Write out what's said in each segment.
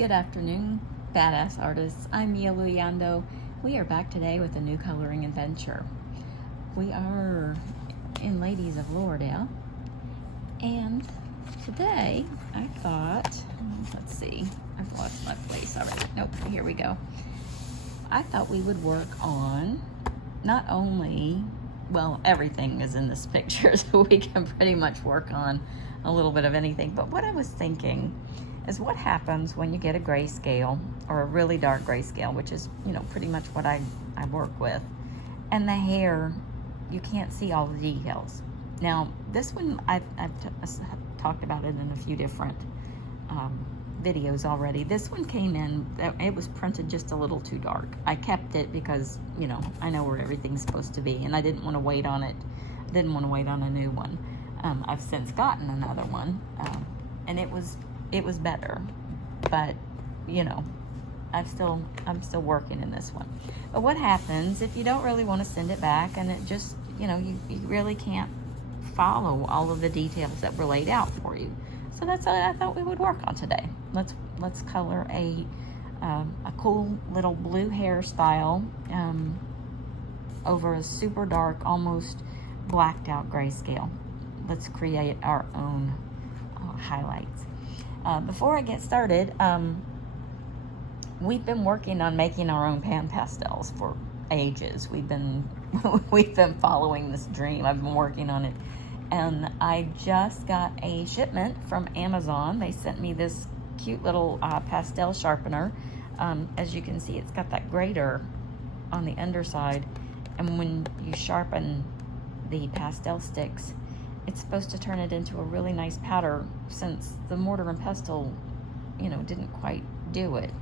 Good afternoon, badass artists. I'm Mia Luyando. We are back today with a new coloring adventure. We are in Ladies of Loradale, and today I thought, let's see, I've lost my place already. Nope, here we go. I thought we would work on not only, well, everything is in this picture, so we can pretty much work on a little bit of anything, but what I was thinking is what happens when you get a grayscale or a really dark grayscale, which is, you know, pretty much what I work with, and the hair, you can't see all the details. Now, this one, I've talked about it in a few different videos already. This one came in, it was printed just a little too dark. I kept it because, you know, I know where everything's supposed to be, and I didn't want to wait on it. Didn't want to wait on a new one. I've since gotten another one, and it was better, but you know, I'm still working in this one. But what happens if you don't really want to send it back, and it just, you know, you really can't follow all of the details that were laid out for you? So that's what I thought we would work on today. Let's color a cool little blue hairstyle over a super dark, almost blacked out grayscale. Let's create our own highlights. Before I get started, we've been working on making our own pan pastels for ages. We've been following this dream. I've been working on it, and I just got a shipment from Amazon. They sent me this cute little pastel sharpener. As you can see, it's got that grater on the underside, and when you sharpen the pastel sticks, it's supposed to turn it into a really nice powder, since the mortar and pestle, you know, didn't quite do it.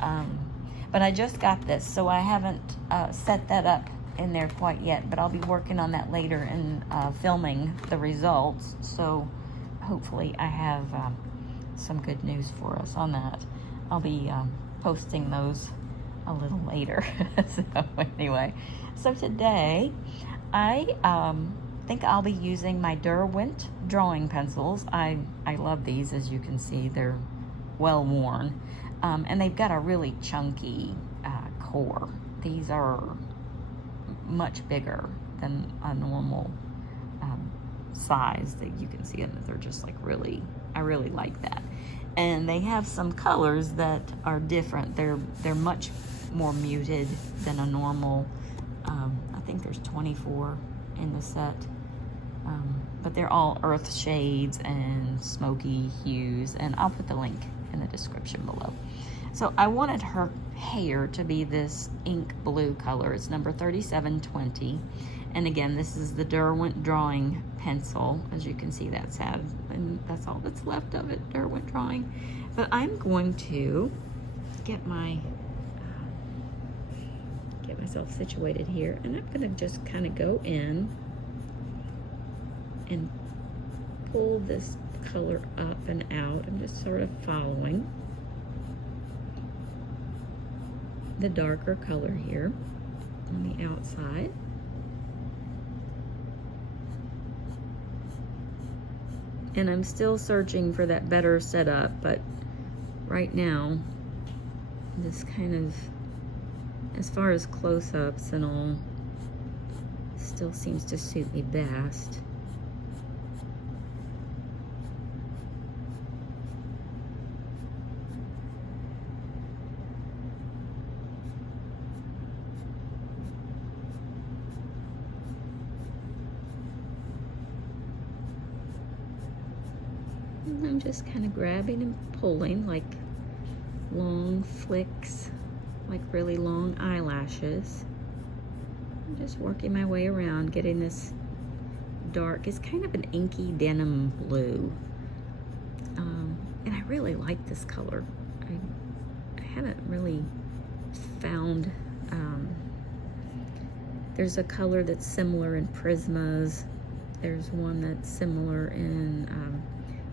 But I just got this, so I haven't set that up in there quite yet, but I'll be working on that later and filming the results. So hopefully I have some good news for us on that. I'll be posting those a little later. So anyway, so today I think I'll be using my Derwent drawing pencils. I love these. As you can see, they're well worn, and they've got a really chunky core. These are much bigger than a normal size that you can see, and they're just like really, I really like that. And they have some colors that are different. They're much more muted than a normal. I think there's 24 in the set, but they're all earth shades and smoky hues, and I'll put the link in the description below. So I wanted her hair to be this ink blue color. It's number 3720, and again, this is the Derwent drawing pencil. As you can see, that's sad, and that's all that's left of it, Derwent drawing. But I'm going to get myself situated here, and I'm gonna just kind of go in and pull this color up and out. I'm just sort of following the darker color here on the outside. And I'm still searching for that better setup, but right now, this kind of, as far as close-ups and all, still seems to suit me best. And I'm just kind of grabbing and pulling like long flicks, like really long eyelashes. I'm just working my way around, getting this dark, it's kind of an inky denim blue. And I really like this color. I haven't really found, there's a color that's similar in Prismas. There's one that's similar in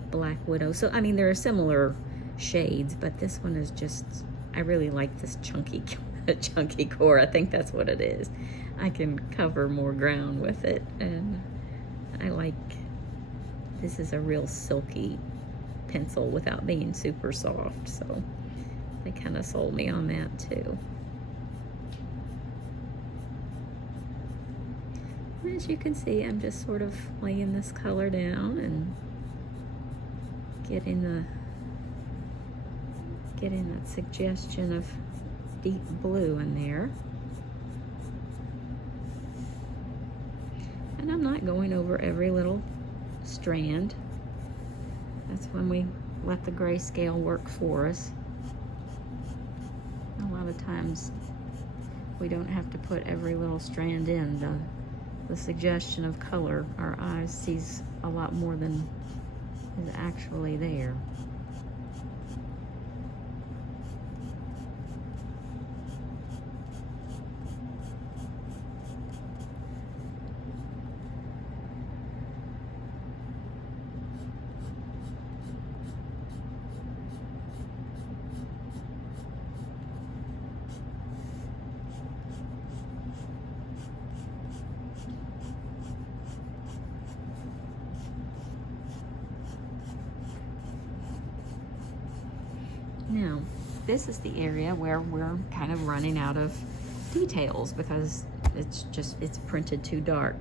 Black Widow. So, I mean, there are similar shades, but this one is just, I really like this chunky core. I think that's what it is. I can cover more ground with it, and I like, this is a real silky pencil without being super soft. So They kind of sold me on that too. As you can see, I'm just sort of laying this color down and getting that suggestion of deep blue in there. And I'm not going over every little strand. That's when we let the grayscale work for us. A lot of times we don't have to put every little strand in. The suggestion of color, our eyes sees a lot more than is actually there. Now, this is the area where we're kind of running out of details because it's printed too dark.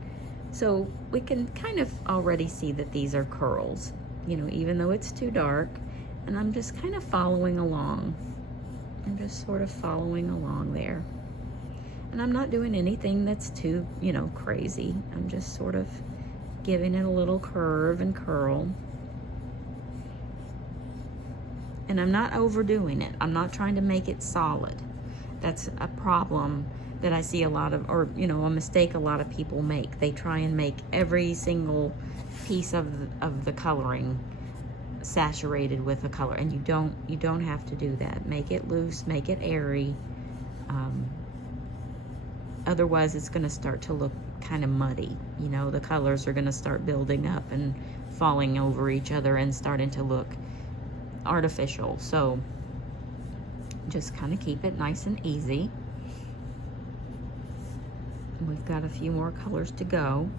So we can kind of already see that these are curls, you know, even though it's too dark. And I'm just kind of following along. I'm just sort of following along there. And I'm not doing anything that's too, you know, crazy. I'm just sort of giving it a little curve and curl. And I'm not overdoing it. I'm not trying to make it solid. That's a problem that I see a lot of, or, you know, a mistake a lot of people make. They try and make every single piece of the coloring saturated with a color, and you don't have to do that. Make it loose, make it airy. Otherwise, it's going to start to look kind of muddy. You know, the colors are going to start building up and falling over each other and starting to look artificial. So just kind of keep it nice and easy. We've got a few more colors to go,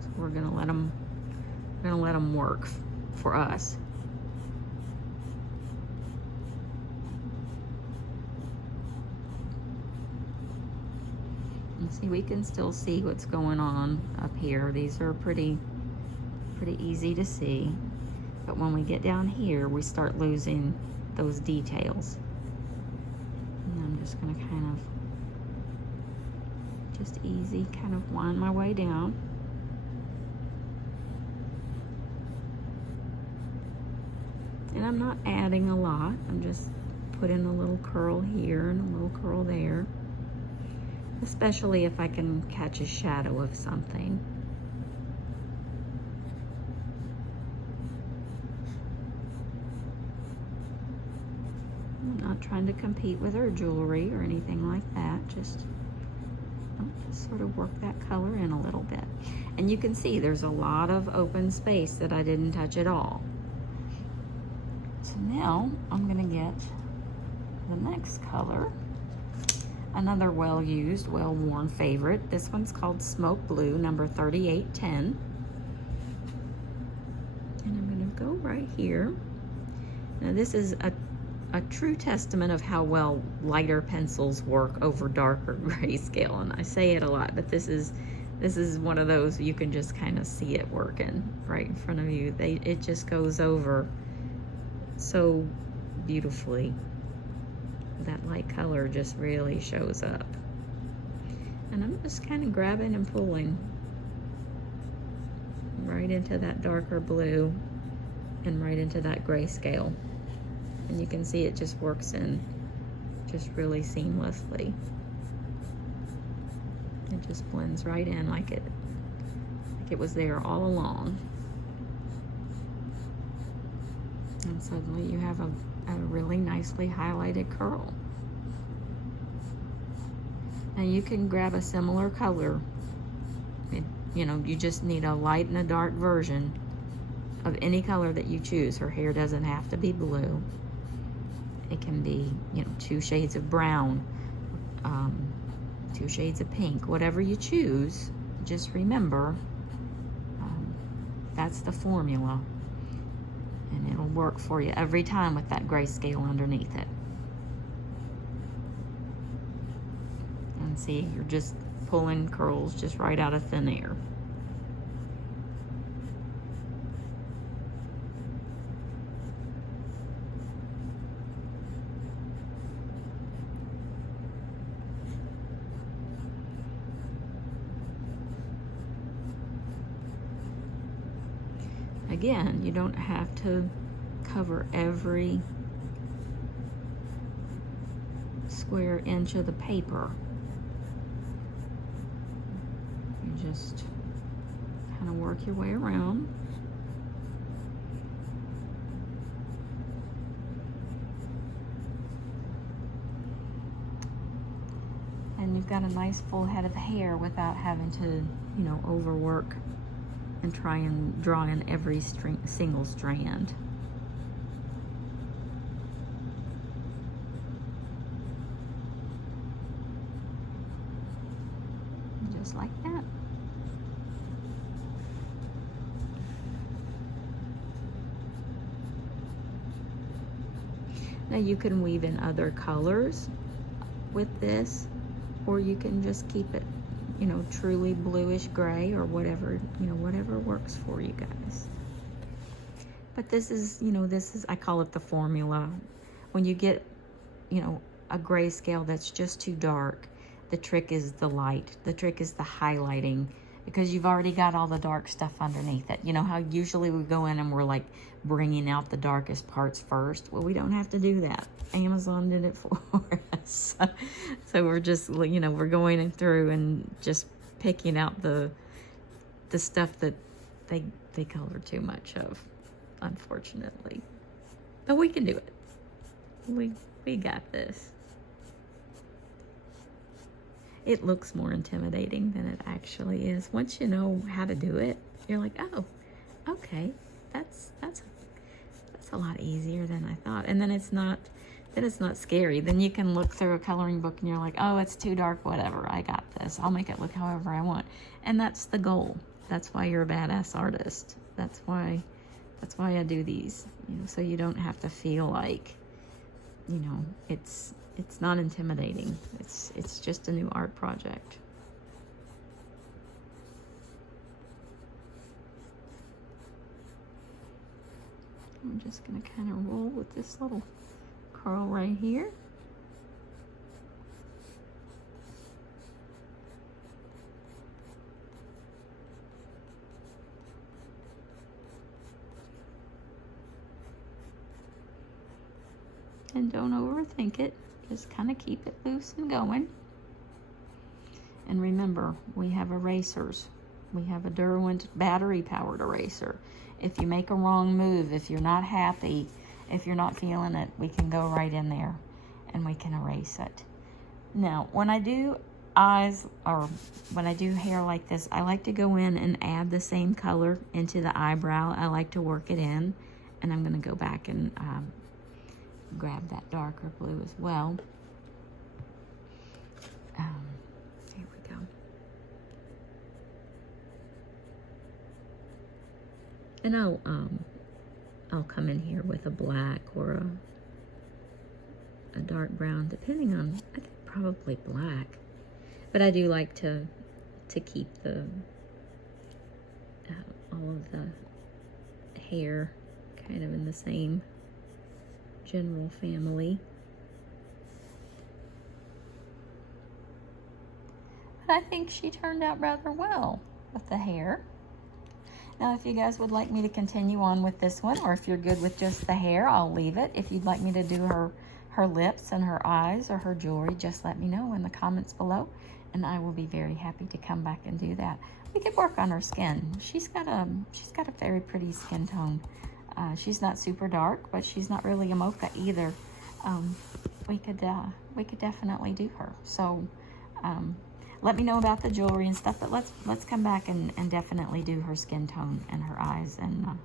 so we're gonna let them work for us. And see, we can still see what's going on up here. These are pretty easy to see. But when we get down here, we start losing those details. And I'm just gonna kind of, just easy, kind of wind my way down. And I'm not adding a lot. I'm just putting a little curl here and a little curl there. Especially if I can catch a shadow of something. I'm not trying to compete with her jewelry or anything like that. Just sort of work that color in a little bit. And you can see there's a lot of open space that I didn't touch at all. So now I'm gonna get the next color. Another well-used, well-worn favorite. This one's called Smoke Blue, number 3810. And I'm gonna go right here. Now this is a true testament of how well lighter pencils work over darker grayscale. And I say it a lot, but this is one of those you can just kind of see it working right in front of you. It just goes over so beautifully. That light color just really shows up. And I'm just kind of grabbing and pulling right into that darker blue and right into that grayscale. And you can see it just works in just really seamlessly. It just blends right in like it was there all along. And suddenly you have a really nicely highlighted curl. Now you can grab a similar color. You know, you just need a light and a dark version of any color that you choose. Her hair doesn't have to be blue. It can be, you know, 2 shades of brown, 2 shades of pink, whatever you choose. Just remember, that's the formula. And it'll work for you every time with that grayscale underneath it. See, you're just pulling curls just right out of thin air. Again, you don't have to cover every square inch of the paper. You just kind of work your way around. And you've got a nice full head of hair without having to, you know, overwork and try and draw in every single strand. Just like that. Now you can weave in other colors with this, or you can just keep it, you know, truly bluish gray or whatever, you know, whatever works for you guys. But this is, you know, this is, I call it the formula. When you get, you know, a grayscale that's just too dark, the trick is the light. The trick is the highlighting, because you've already got all the dark stuff underneath it. You know how usually we go in and we're like bringing out the darkest parts first? Well, we don't have to do that. Amazon did it for us. So we're just, you know, we're going through and just picking out the stuff that they color too much of, unfortunately. But we can do it. We got this. It looks more intimidating than it actually is. Once you know how to do it, you're like, oh, okay, that's a lot easier than I thought. And then it's not scary. Then you can look through a coloring book and you're like, oh, it's too dark, whatever, I got this. I'll make it look however I want. And that's the goal. That's why you're a badass artist. That's why I do these, you know, so you don't have to feel like, you know, it's not intimidating. It's just a new art project. I'm just gonna kind of roll with this little curl right here. And don't overthink it. Just kind of keep it loose and going. And remember, we have erasers. We have a Derwent battery-powered eraser. If you make a wrong move, if you're not happy, if you're not feeling it, we can go right in there and we can erase it. Now, when I do eyes, or when I do hair like this, I like to go in and add the same color into the eyebrow. I like to work it in, and I'm going to go back and grab that darker blue as well. Here we go. And I'll come in here with a black or a dark brown, depending on, I think probably black. But I do like to keep the all of the hair kind of in the same general family. But I think she turned out rather well with the hair. Now, if you guys would like me to continue on with this one, or if you're good with just the hair, I'll leave it. If you'd like me to do her lips and her eyes or her jewelry, just let me know in the comments below, and I will be very happy to come back and do that. We could work on her skin. She's got a very pretty skin tone. She's not super dark, but she's not really a mocha either. We could definitely do her. So let me know about the jewelry and stuff, but let's come back and definitely do her skin tone and her eyes, and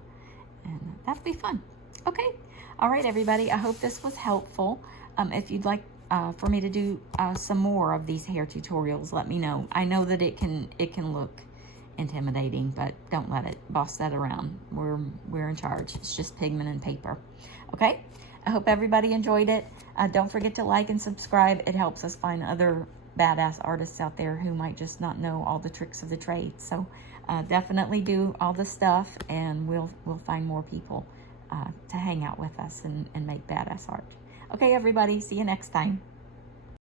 that'll be fun. Okay. All right, everybody. I hope this was helpful. If you'd like for me to do some more of these hair tutorials, let me know. I know that it can look intimidating, but don't let it boss that around. We're in charge. It's just pigment and paper. Okay. I hope everybody enjoyed it. Don't forget to like and subscribe. It helps us find other badass artists out there who might just not know all the tricks of the trade. So definitely do all the stuff, and we'll find more people to hang out with us and make badass art. Okay, everybody, see you next time.